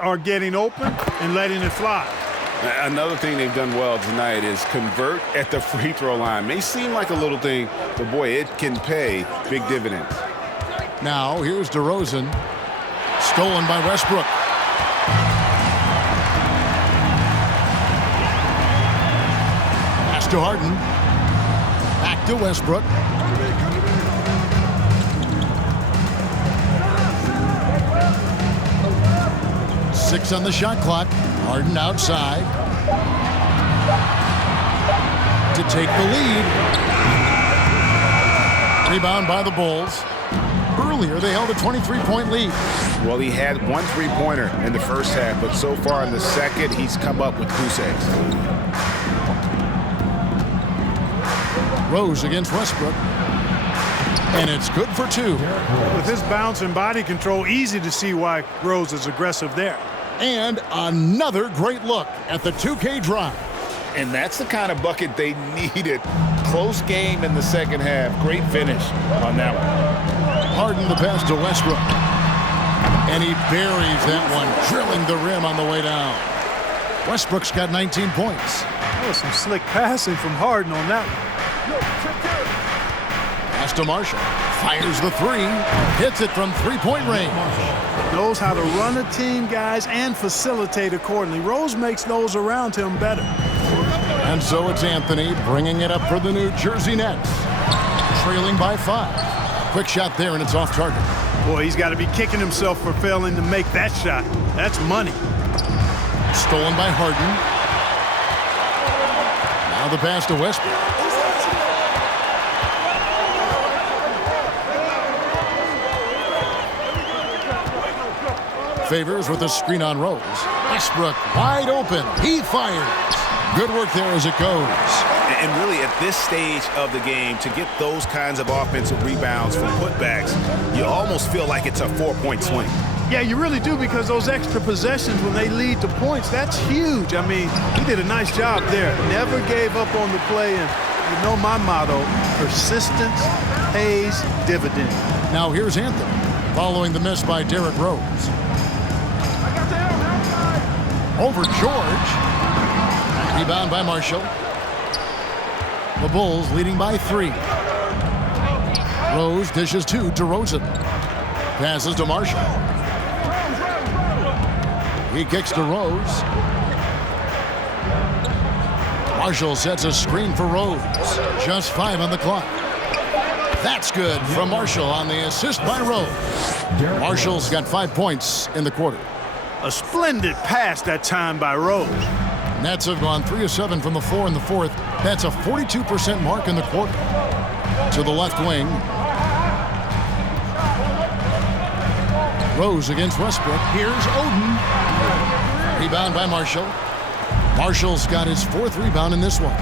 Are getting open and letting it fly. Another thing they've done well tonight is convert at the free throw line. May seem like a little thing, but boy, it can pay big dividends. Now here's DeRozan. Stolen by Westbrook. Pass to Harden. Back to Westbrook. Six on the shot clock. Harden outside to take the lead. Rebound by the Bulls. Earlier, they held a 23-point lead. Well, he had one three-pointer in the first half, but so far in the second, he's come up with goose eggs. Rose against Westbrook. And it's good for two. With his bounce and body control, easy to see why Rose is aggressive there. And another great look at the 2K drive. And that's the kind of bucket they needed. Close game in the second half. Great finish on that one. Harden the pass to Westbrook. And he buries that one, drilling the rim on the way down. Westbrook's got 19 points. That was some slick passing from Harden on that one. Pass to Marshall. Fires the three. Hits it from three-point range. Knows how to run a team, guys, and facilitate accordingly. Rose makes those around him better. And so it's Anthony bringing it up for the New Jersey Nets. Trailing by 5. Quick shot there, and it's off target. Boy, he's got to be kicking himself for failing to make that shot. That's money. Stolen by Harden. Now the pass to Westbrook. Favors with a screen on Rose. Westbrook wide open. He fires. Good work there as it goes. And really, at this stage of the game, to get those kinds of offensive rebounds from putbacks, you almost feel like it's a 4-point swing. Yeah, you really do, because those extra possessions when they lead to points, that's huge. I mean, he did a nice job there. Never gave up on the play, and you know my motto, persistence pays dividends. Now here's Anthony, following the miss by Derrick Rose. Over George. Rebound by Marshall. The Bulls leading by 3. Rose dishes to DeRozan. Passes to Marshall. He kicks to Rose. Marshall sets a screen for Rose. Just 5 on the clock. That's good from Marshall on the assist by Rose. Marshall's got 5 points in the quarter. A splendid pass that time by Rose. Nets have gone 3 of 7 from the floor in the fourth. That's a 42% mark in the quarter. To the left wing. Rose against Westbrook. Here's Oden. Rebound by Marshall. Marshall's got his 4th rebound in this one.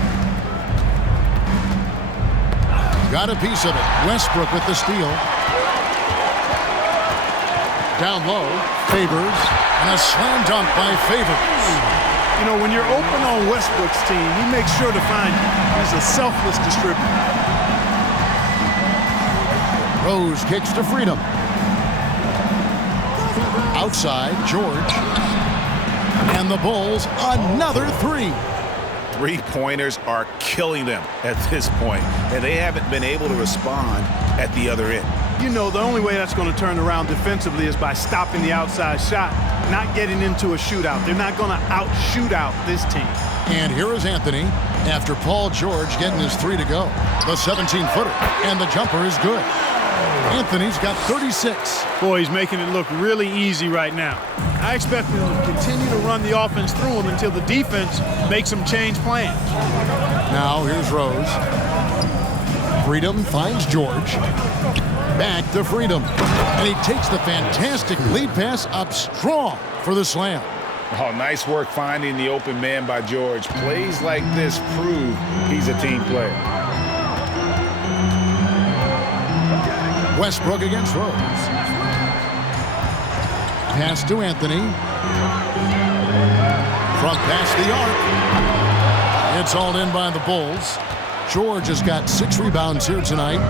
Got a piece of it. Westbrook with the steal. Down low. Favors. And a slam dunk by Favors. You know, when you're open on Westbrook's team, he makes sure to find you. He's a selfless distributor. Rose kicks to Freedom. Outside, George. And the Bulls, another 3. Three-pointers are killing them at this point, and they haven't been able to respond at the other end. You know, the only way that's going to turn around defensively is by stopping the outside shot, not getting into a shootout. They're not going to out-shoot out this team. And here is Anthony after Paul George getting his 3 to go. The 17-footer, and the jumper is good. Anthony's got 36. Boy, he's making it look really easy right now. I expect him to continue to run the offense through him until the defense makes him change plans. Now here's Rose. Freedom finds George. Back to Freedom. And he takes the fantastic lead pass up strong for the slam. Oh, nice work finding the open man by George. Plays like this prove he's a team player. Westbrook against Rose. Pass to Anthony. From past the arc. It's hauled in by the Bulls. George has got 6 rebounds here tonight.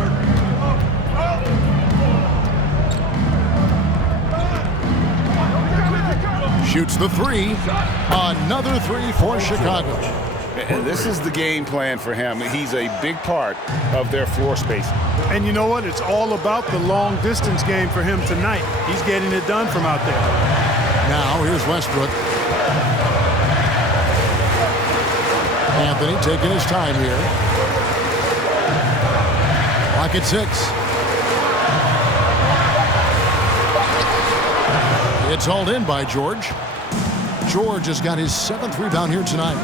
shoots the three. Another three for Chicago. And this is the game plan for him. He's a big part of their floor space. And you know what? It's all about the long distance game for him tonight. He's getting it done from out there. Now here's Westbrook. Anthony taking his time here. Clock at 6. It's hauled in by George. George has got his 7th rebound here tonight.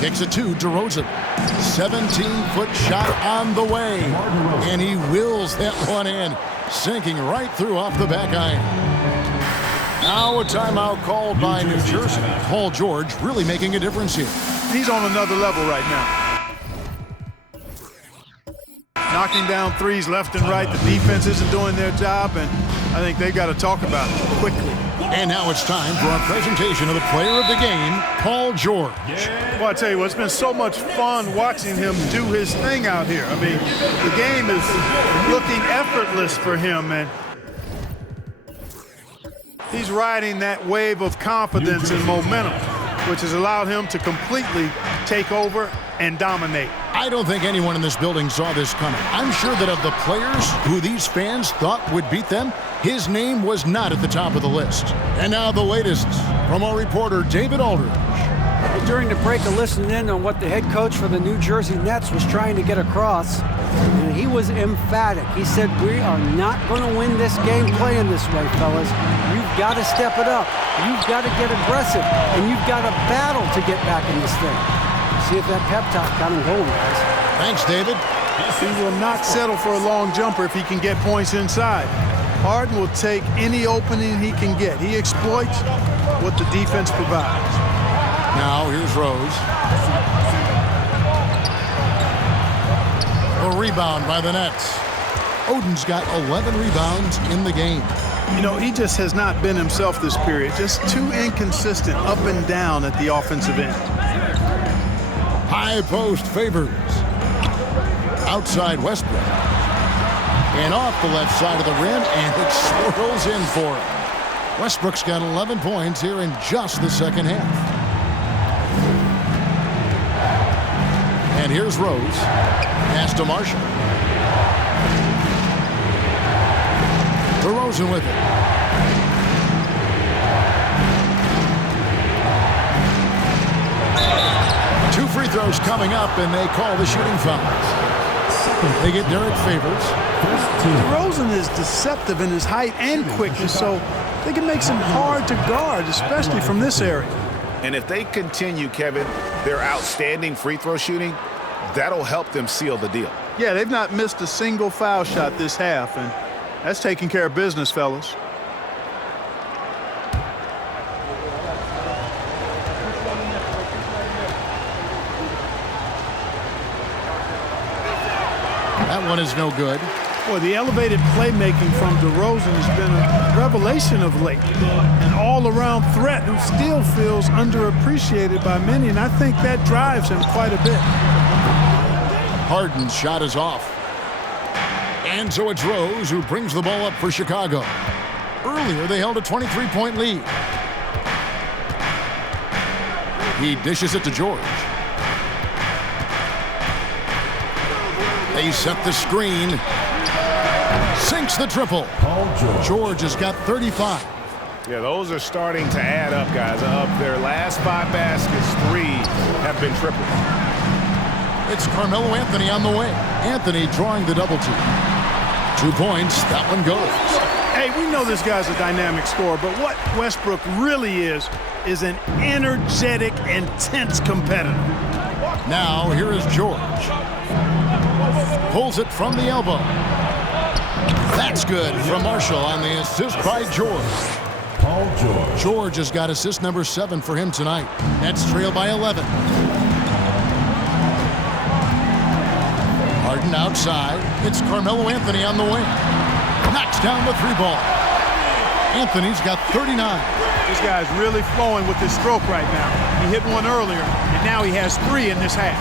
Kicks it to DeRozan. 17-foot shot on the way. And he wills that one in, sinking right through off the back iron. Now a timeout called by New Jersey. Paul George really making a difference here. He's on another level right now. Knocking down threes left and right. The defense isn't doing their job, and I think they've got to talk about it quickly. And now it's time for our presentation of the player of the game, Paul George. Well, I tell you what, it's been so much fun watching him do his thing out here. I mean, the game is looking effortless for him, and he's riding that wave of confidence and momentum, which has allowed him to completely take over and dominate. I don't think anyone in this building saw this coming. I'm sure that of the players who these fans thought would beat them, his name was not at the top of the list. And now the latest from our reporter, David Aldridge. During the break, I listened in on what the head coach for the New Jersey Nets was trying to get across, and he was emphatic. He said, we are not going to win this game playing this way, fellas. You've got to step it up. You've got to get aggressive, and you've got to battle to get back in this thing. See if that pep talk got him going, guys. Thanks, David. He will not settle for a long jumper if he can get points inside. Harden will take any opening he can get. He exploits what the defense provides. Now here's Rose. A rebound by the Nets. Oden's got 11 rebounds in the game. You know, he just has not been himself this period. Just too inconsistent up and down at the offensive end. High post Favors. Outside Westbrook. And off the left side of the rim, and it swirls in for him. Westbrook's got 11 points here in just the second half. And here's Rose. Pass to Marshall. DeRozan with it. Two free throws coming up, and they call the shooting fouls. They get Derek Favors. DeRozan is deceptive in his height and quickness, so they can make him hard to guard, especially from this area. And if they continue, Kevin, their outstanding free throw shooting, that'll help them seal the deal. Yeah, they've not missed a single foul shot this half, and that's taking care of business, fellas. That one is no good. Boy, the elevated playmaking from DeRozan has been a revelation of late. An all-around threat who still feels underappreciated by many, and I think that drives him quite a bit. Harden's shot is off. And so it's Rose who brings the ball up for Chicago. Earlier, they held a 23-point lead. He dishes it to George. They set the screen. Sinks the triple. George has got 35. Yeah, those are starting to add up, guys. Of their last 5 baskets, 3 have been triple. It's Carmelo Anthony on the way. Anthony drawing the double team. 2 points. That one goes. Hey, we know this guy's a dynamic scorer, but what Westbrook really is an energetic, intense competitor. Now, here is George. Pulls it from the elbow. That's good from Marshall on the assist by George. Paul George. George has got assist number 7 for him tonight. Nets trail by 11. Harden outside. It's Carmelo Anthony on the wing. Knocks down the 3-ball. Anthony's got 39. This guy's really flowing with his stroke right now. He hit one earlier, and now he has 3 in this half.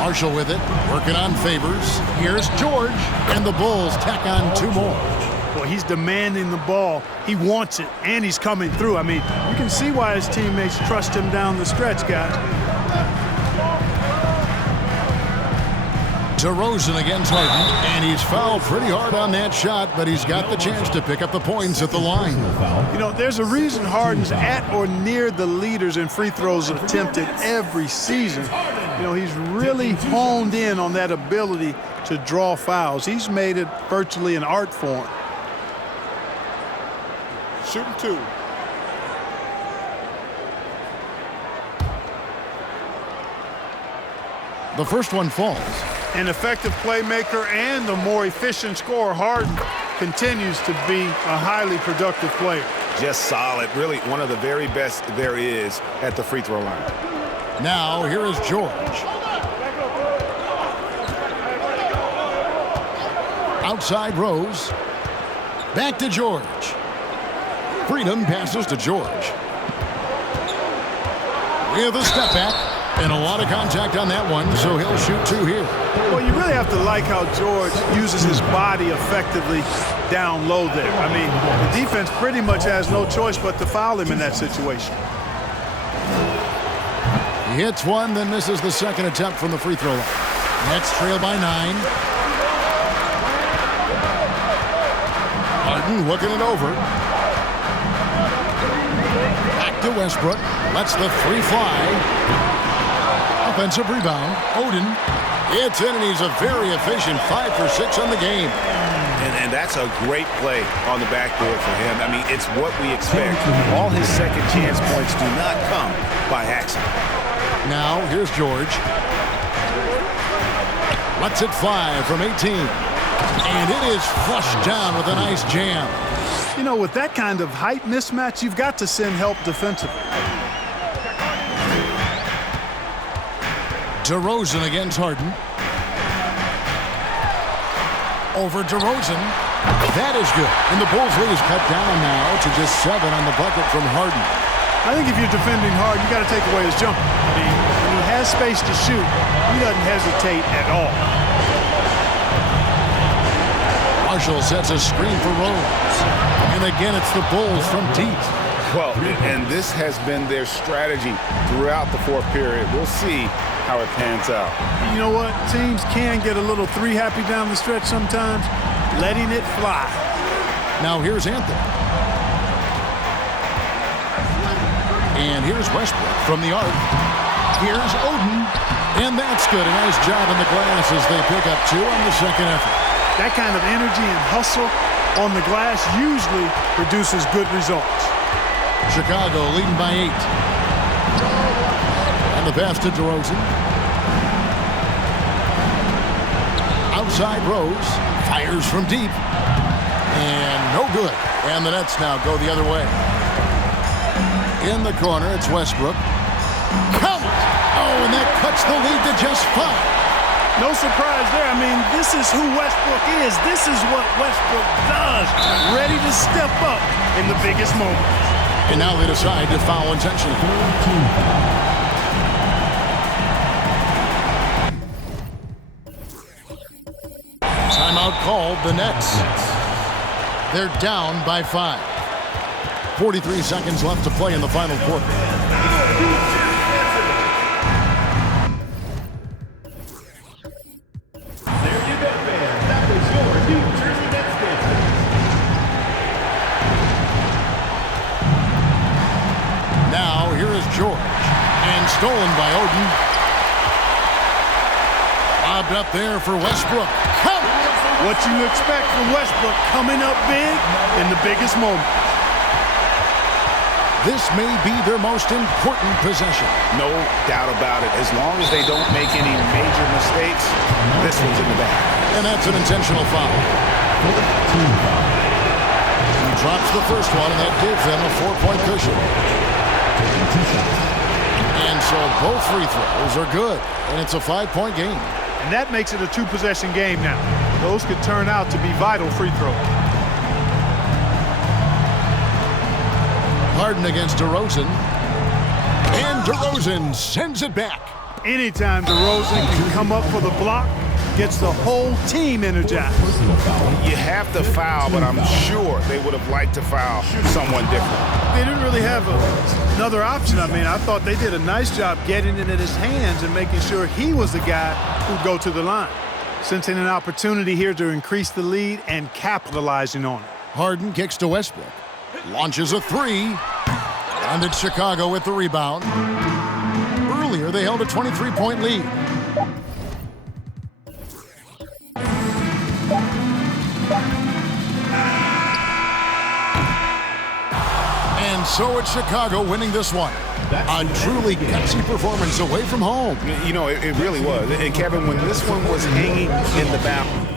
Marshall with it, working on Favors. Here's George, and the Bulls tack on 2 more. Well, he's demanding the ball. He wants it, and he's coming through. I mean, you can see why his teammates trust him down the stretch, guys. DeRozan against Harden, and he's fouled pretty hard on that shot, but he's got the chance to pick up the points at the line. You know, there's a reason Harden's at or near the leaders in free throws attempted every season. You know, he's really honed in on that ability to draw fouls. He's made it virtually an art form. Shooting 2. The first one falls. An effective playmaker and a more efficient scorer, Harden continues to be a highly productive player. Just solid. Really one of the very best there is at the free throw line. Now, here is George. Outside Rose. Back to George. Freedom passes to George. With a step back. And a lot of contact on that one, so he'll shoot 2 here. Well, you really have to like how George uses his body effectively down low there. I mean, the defense pretty much has no choice but to foul him in that situation. He hits one, then misses the second attempt from the free throw line. Nets trail by 9. Harden looking it over. Back to Westbrook. Lets the 3 fly. Offensive rebound. Oden. It's in, and he's a very efficient 5 for 6 on the game. And that's a great play on the backboard for him. I mean, it's what we expect. All his second chance points do not come by accident. Now, here's George. Lets it fly from 18. And it is flushed down with a nice jam. You know, with that kind of height mismatch, you've got to send help defensively. DeRozan against Harden. Over DeRozan. That is good. And the Bulls lead is cut down now to just 7 on the bucket from Harden. I think if you're defending Harden, you got to take away his jumper. I mean, when he has space to shoot, he doesn't hesitate at all. Marshall sets a screen for Rose. And again, it's the Bulls from deep. Well, and this has been their strategy throughout the 4th period. We'll see how it pans out. You know what? Teams can get a little 3 happy down the stretch sometimes, letting it fly. Now here's Anthony. And here's Westbrook from the arc. Here's Oden. And that's good. A nice job in the glass as they pick up 2 on the second effort. That kind of energy and hustle on the glass usually produces good results. Chicago leading by 8. And the pass to DeRozan. Outside Rose. Fires from deep. And no good. And the Nets now go the other way. In the corner, it's Westbrook. Count! Oh, and that cuts the lead to just 5. No surprise there. I mean, this is who Westbrook is. This is what Westbrook does. Ready to step up in the biggest moment. And now they decide to foul intentionally. Timeout called, the Nets. They're down by 5. 43 seconds left to play in the final quarter. Now, here is George. And stolen by Oden. Lobbed up there for Westbrook. Count! What you expect from Westbrook coming up big in the biggest moment. This may be their most important possession. No doubt about it. As long as they don't make any major mistakes, this one's in the bag. And that's an intentional foul. He drops the first one, and that gives them a 4-point cushion. And so both free throws are good, and it's a 5-point game. And that makes it a 2-possession game now. Those could turn out to be vital free throws. Harden against DeRozan. And DeRozan sends it back. Anytime DeRozan can come up for the block, gets the whole team energized. You have to foul, but I'm sure they would have liked to foul someone different. They didn't really have another option. I mean, I thought they did a nice job getting it in his hands and making sure he was the guy who'd go to the line. Sensing an opportunity here to increase the lead and capitalizing on it. Harden kicks to Westbrook. Launches a three. And it's Chicago with the rebound. Earlier, they held a 23-point lead. And so it's Chicago winning this one. A truly gutsy performance away from home. You know, it really was. And Kevin, when this one was hanging in the balance,